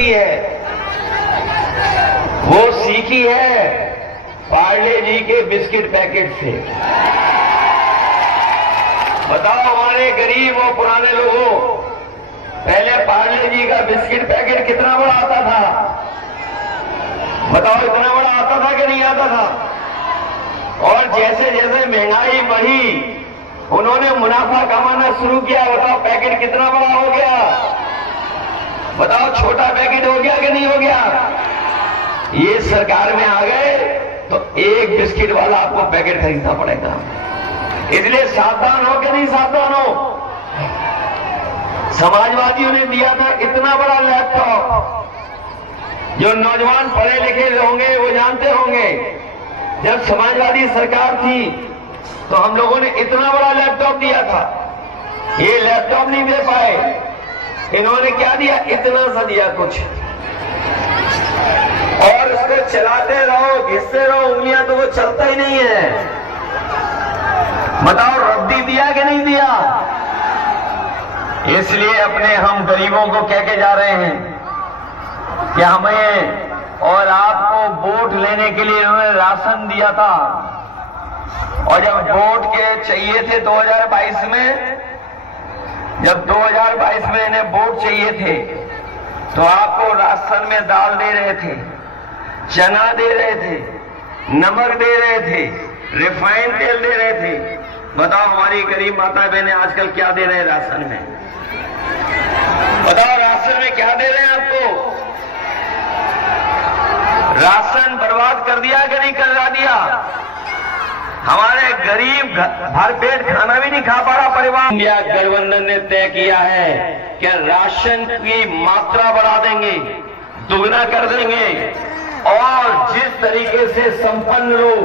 सीखी है? वो सीखी है पार्ले जी के बिस्किट पैकेट से। बताओ हमारे गरीब और पुराने लोगों, पहले पार्ले जी का बिस्किट पैकेट कितना बड़ा आता था? बताओ इतना बड़ा आता था कि नहीं आता था? और जैसे जैसे महंगाई बढ़ी, उन्होंने मुनाफा कमाना शुरू किया। बताओ पैकेट कितना बड़ा हो गया? बताओ छोटा पैकेट हो गया कि नहीं हो गया? ये सरकार में आ गए तो एक बिस्किट वाला आपको पैकेट खरीदना पड़ेगा। इसलिए सावधान हो कि नहीं सावधान हो? समाजवादियों ने दिया था इतना बड़ा लैपटॉप, जो नौजवान पढ़े लिखे होंगे वो जानते होंगे। जब समाजवादी सरकार थी तो हम लोगों ने इतना बड़ा लैपटॉप दिया था। ये लैपटॉप नहीं दे पाए, इन्होंने क्या दिया? इतना सा दिया कुछ, और उसको चलाते रहो, घिसते रहो उंगलियां, तो वो चलता ही नहीं है। बताओ रद्दी दिया कि नहीं दिया? इसलिए अपने हम गरीबों को कह के जा रहे हैं कि हमें और आपको वोट लेने के लिए इन्होंने राशन दिया था, और जब वोट के चाहिए थे 2022 में, जब 2022 में इन्हें वोट चाहिए थे तो आपको राशन में दाल दे रहे थे, चना दे रहे थे, नमक दे रहे थे, रिफाइंड तेल दे रहे थे। बताओ हमारी गरीब माता बहनें आजकल क्या दे रहे हैं राशन में? बताओ राशन में क्या दे रहे हैं आपको? राशन बर्बाद कर दिया कि नहीं करवा दिया? हमारे गरीब भर पेट खाना भी नहीं खा पा रहा परिवार। इंडिया गठबंधन ने तय किया है कि राशन की मात्रा बढ़ा देंगे, दुगना कर देंगे, और जिस तरीके से संपन्न लोग,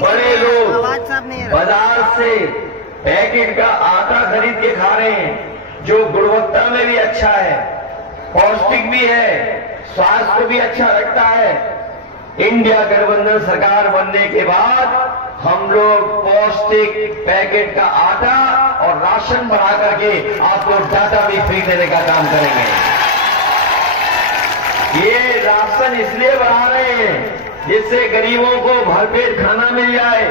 बड़े लोग बाजार से पैकेट का आटा खरीद के खा रहे हैं, जो गुणवत्ता में भी अच्छा है, पौष्टिक भी है, स्वास्थ्य को भी अच्छा रखता है, इंडिया गठबंधन सरकार बनने के बाद हम लोग पौष्टिक पैकेट का आटा और राशन बढ़ा करके आपको डाटा भी फ्री देने का काम करेंगे। ये राशन इसलिए बढ़ा रहे हैं जिससे गरीबों को भरपेट खाना मिल जाए,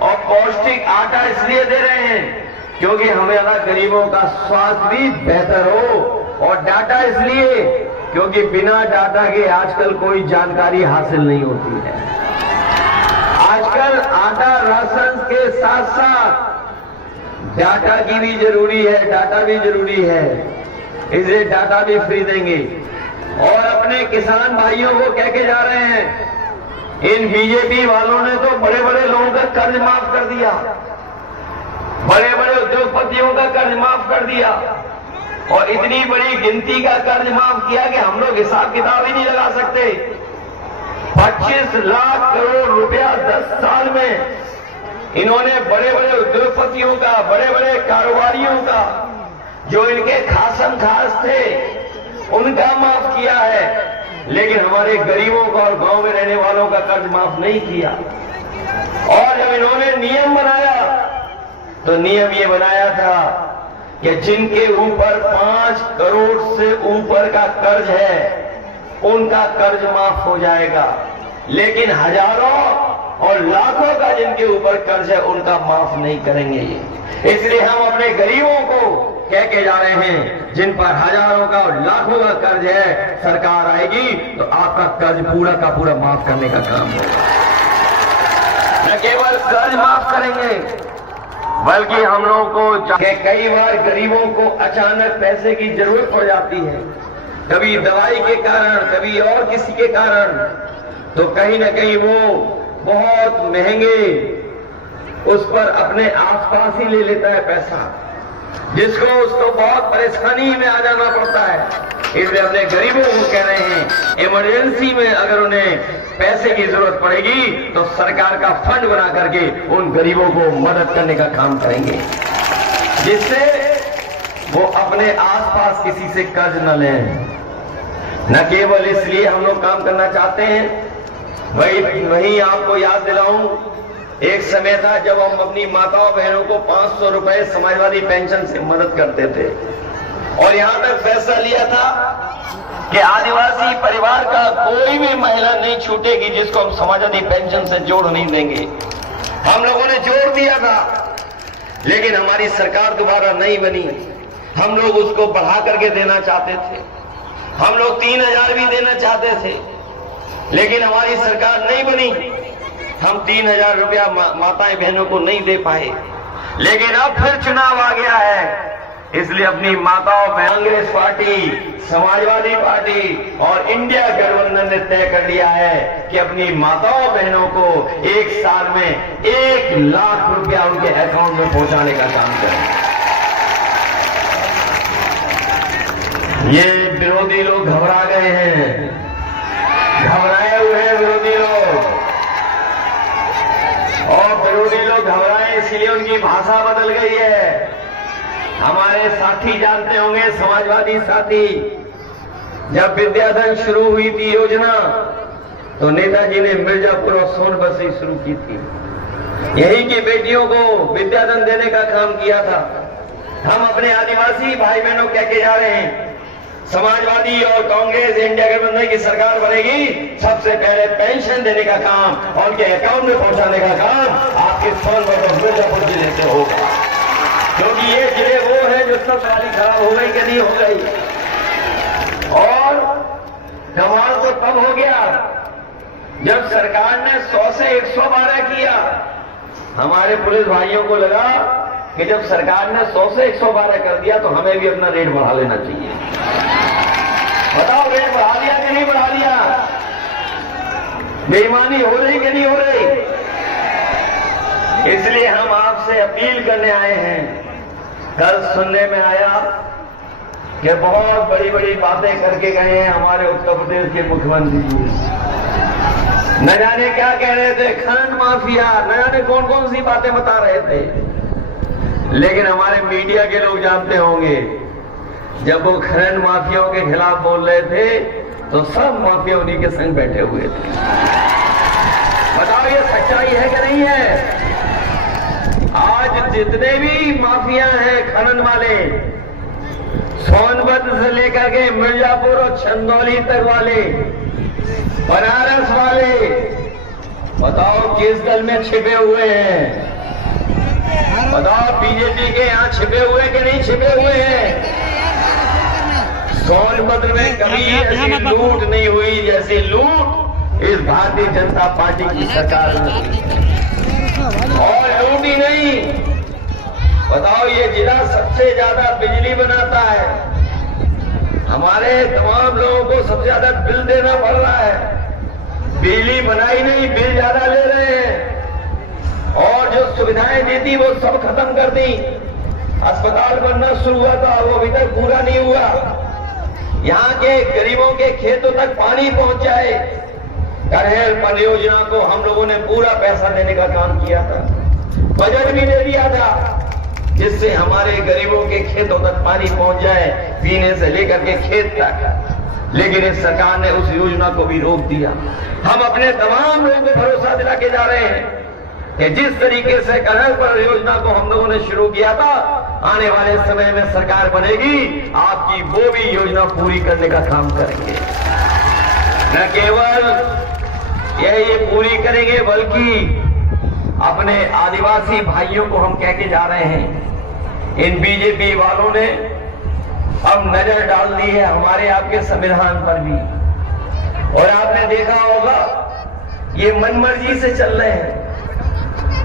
और पौष्टिक आटा इसलिए दे रहे हैं क्योंकि हमारा गरीबों का स्वास्थ्य भी बेहतर हो, और डाटा इसलिए क्योंकि बिना डाटा के आजकल कोई जानकारी हासिल नहीं होती है। आजकल आटा राशन के साथ साथ डाटा की भी जरूरी है, डाटा भी जरूरी है, इसलिए डाटा भी फ्री देंगे। और अपने किसान भाइयों को कह के जा रहे हैं, इन बीजेपी वालों ने तो बड़े बड़े लोगों का कर्ज माफ कर दिया, बड़े बड़े उद्योगपतियों का कर्ज माफ कर दिया, और इतनी बड़ी गिनती का कर्ज माफ किया कि हम लोग हिसाब किताब ही नहीं लगा सकते। 25 लाख करोड़ रुपया 10 साल में इन्होंने बड़े बड़े उद्योगपतियों का, बड़े बड़े कारोबारियों का, जो इनके खासम खास थे, उनका माफ किया है, लेकिन हमारे गरीबों का और गांव में रहने वालों का कर्ज माफ नहीं किया। और जब इन्होंने नियम बनाया तो नियम ये बनाया था कि जिनके ऊपर 5 करोड़ से ऊपर का कर्ज है उनका कर्ज माफ हो जाएगा, लेकिन हजारों और लाखों का जिनके ऊपर कर्ज है उनका माफ नहीं करेंगे। इसलिए हम अपने गरीबों को कह के जा रहे हैं, जिन पर हजारों का और लाखों का कर्ज है, सरकार आएगी तो आपका कर्ज पूरा का पूरा माफ करने का काम होगा। न केवल कर्ज माफ करेंगे, बल्कि हम लोगों को कई बार गरीबों को अचानक पैसे की जरूरत पड़ जाती है, कभी दवाई के कारण, कभी और किसी के कारण, तो कहीं न कहीं वो बहुत महंगे उस पर अपने आसपास ही ले लेता है पैसा, जिसको उसको बहुत परेशानी में आ जाना पड़ता है। इसलिए अपने गरीबों को कह रहे हैं, इमरजेंसी में अगर उन्हें पैसे की जरूरत पड़ेगी तो सरकार का फंड बना करके उन गरीबों को मदद करने का काम करेंगे, जिससे वो अपने आसपास किसी से कर्ज न लें। न केवल इसलिए हम लोग काम करना चाहते हैं, वही आपको याद दिलाऊं, एक समय था जब हम अपनी माताओं बहनों को 500 रुपए समाजवादी पेंशन से मदद करते थे, और यहां तक फैसला लिया था कि आदिवासी परिवार का कोई भी महिला नहीं छूटेगी जिसको हम समाजवादी पेंशन से जोड़ नहीं देंगे। हम लोगों ने जोड़ दिया था, लेकिन हमारी सरकार दोबारा नहीं बनी। हम लोग उसको बढ़ा करके देना चाहते थे, हम लोग 3000 भी देना चाहते थे, लेकिन हमारी सरकार नहीं बनी। हम 3000 रुपया माताएं बहनों को नहीं दे पाए। लेकिन अब फिर चुनाव आ गया है, इसलिए अपनी माताओं, कांग्रेस पार्टी, समाजवादी पार्टी और इंडिया गठबंधन ने तय कर लिया है कि अपनी माताओं बहनों को एक साल में 1 लाख रुपया उनके अकाउंट में पहुंचाने का काम करें। ये विरोधी लोग घबरा गए हैं, घबराए हुए हैं विरोधी लोग, और विरोधी लोग घबराए इसलिए उनकी भाषा बदल गई है। हमारे साथी जानते होंगे, समाजवादी साथी, जब विद्याधन शुरू हुई थी योजना तो नेताजी ने मिर्जापुर और सोनभद्र से शुरू की थी। यही की बेटियों को विद्याधन देने का काम किया था। हम अपने आदिवासी भाई बहनों कह के जा रहे हैं, समाजवादी और कांग्रेस इंडिया गठबंधन की सरकार बनेगी, सबसे पहले पेंशन देने का काम और उनके अकाउंट में पहुंचाने का काम आपके सोनभद्र और मिर्जापुर जिले से होगा, क्योंकि ये जिले वो हैं जो सब सारी खराब हो गई कि नहीं हो गई। और कमाल तो तब हो गया जब सरकार ने 100 से 112 किया। हमारे पुलिस भाइयों को लगा कि जब सरकार ने 100 से 112 कर दिया तो हमें भी अपना रेट बढ़ा लेना चाहिए। बताओ, रेट बढ़ा दिया कि नहीं बढ़ा दिया? बेईमानी हो रही कि नहीं हो रही? इसलिए हम आपसे अपील करने आए हैं। कल सुनने में आया कि बहुत बड़ी बड़ी बातें करके गए हैं हमारे उत्तर प्रदेश के मुख्यमंत्री जी। न जाने क्या कह रहे थे, खनन माफिया, न जाने कौन कौन सी बातें बता रहे थे। लेकिन हमारे मीडिया के लोग जानते होंगे, जब वो खनन माफियाओं के खिलाफ बोल रहे थे तो सब माफिया उन्हीं के संग बैठे हुए थे। बताओ, ये सच्चाई है कि नहीं है? आज जितने भी माफिया हैं खनन वाले, सोनभद्र से लेकर के मिर्जापुर और चंदौली तक वाले, बनारस वाले, बताओ किस दल में छिपे हुए हैं? बताओ, बीजेपी के यहाँ छिपे हुए कि नहीं छिपे हुए हैं? सोनभद्र में कभी ऐसी लूट नहीं हुई जैसी लूट इस भारतीय जनता पार्टी की सरकार में हुई। और लूट ही नहीं, बताओ, ये जिला सबसे ज्यादा बिजली बनाता है। हमारे तमाम लोगों को सबसे ज्यादा बिल देना पड़ रहा है। बिजली बनाई नहीं, बिल ज्यादा ले रहे हैं। और जो सुविधाएं दी थी वो सब खत्म कर दी। अस्पताल बनना शुरू हुआ था, वो अभी तक पूरा नहीं हुआ। यहाँ के गरीबों के खेतों तक पानी पहुंच जाए, करहेल परियोजना को हम लोगों ने पूरा पैसा देने का काम किया था। बजट भी दे दिया था जिससे हमारे गरीबों के खेतों तक पानी पहुंच जाए, पीने से लेकर के खेत तक। लेकिन इस सरकार ने उस योजना को भी रोक दिया। हम अपने तमाम लोगों को भरोसा दिला के जा रहे हैं कि जिस तरीके से करहेल परियोजना को हम लोगों ने शुरू किया था, आने वाले समय में सरकार बनेगी, आपकी वो भी योजना पूरी करने का काम करेंगे। न केवल ये पूरी करेंगे, बल्कि अपने आदिवासी भाइयों को हम कह के जा रहे हैं, इन बीजेपी वालों ने अब नजर डाल दी है हमारे आपके संविधान पर भी। और आपने देखा होगा, ये मनमर्जी से चल रहे हैं।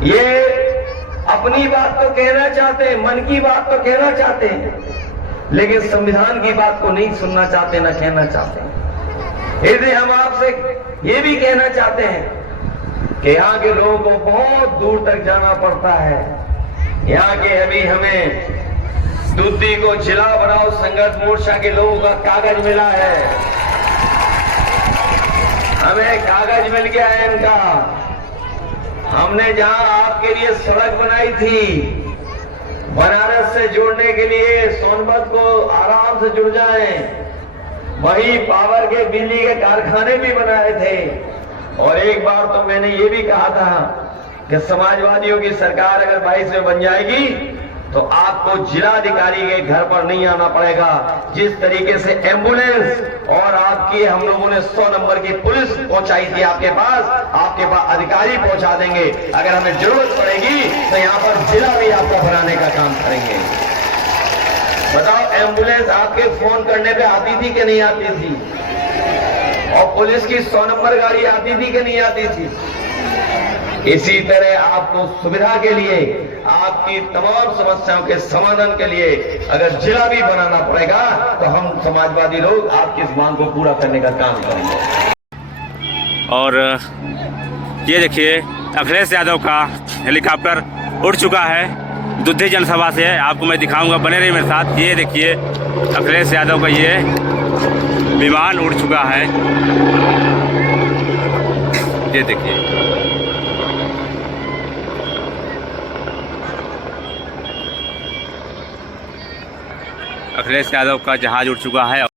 ये अपनी बात तो कहना चाहते हैं, मन की बात तो कहना चाहते हैं, लेकिन संविधान की बात को नहीं सुनना चाहते, न कहना चाहते। इसलिए हम आपसे ये भी कहना चाहते हैं कि यहाँ के लोगों को बहुत दूर तक जाना पड़ता है। यहाँ के अभी हमें दूधी को जिला बनाओ संघर्ष मोर्चा के लोगों का कागज मिला है, हमें कागज मिल गया है इनका। हमने जहां आपके लिए सड़क बनाई थी, बनारस से जोड़ने के लिए सोनभद्र को आराम से जुड़ जाए, वही पावर के बिजली के कारखाने भी बनाए थे। और एक बार तो मैंने ये भी कहा था कि समाजवादियों की सरकार अगर 22 में बन जाएगी तो आपको जिलाधिकारी के घर पर नहीं आना पड़ेगा। जिस तरीके से एम्बुलेंस और आपकी हम लोगों ने 100 नंबर की पुलिस पहुंचाई थी आपके पास अधिकारी पहुंचा देंगे। अगर हमें जरूरत पड़ेगी तो यहाँ पर जिला भी आपका बनाने का काम करेंगे। बताओ, एम्बुलेंस आपके फोन करने पे आती थी कि नहीं आती थी? और पुलिस की 100 नंबर गाड़ी आती थी कि नहीं आती थी? इसी तरह आपको सुविधा के लिए, आपकी तमाम समस्याओं के समाधान के लिए अगर जिला भी बनाना पड़ेगा तो हम समाजवादी लोग आपकी इस मांग को पूरा करने का काम करेंगे। और ये देखिए, अखिलेश यादव का हेलीकॉप्टर उड़ चुका है दुद्धि जनसभा से। आपको मैं दिखाऊंगा, बने रहिए मेरे साथ। ये देखिए, अखिलेश यादव का ये विमान उड़ चुका है। ये देखिए, अखिलेश यादव का जहाज उड़ चुका है।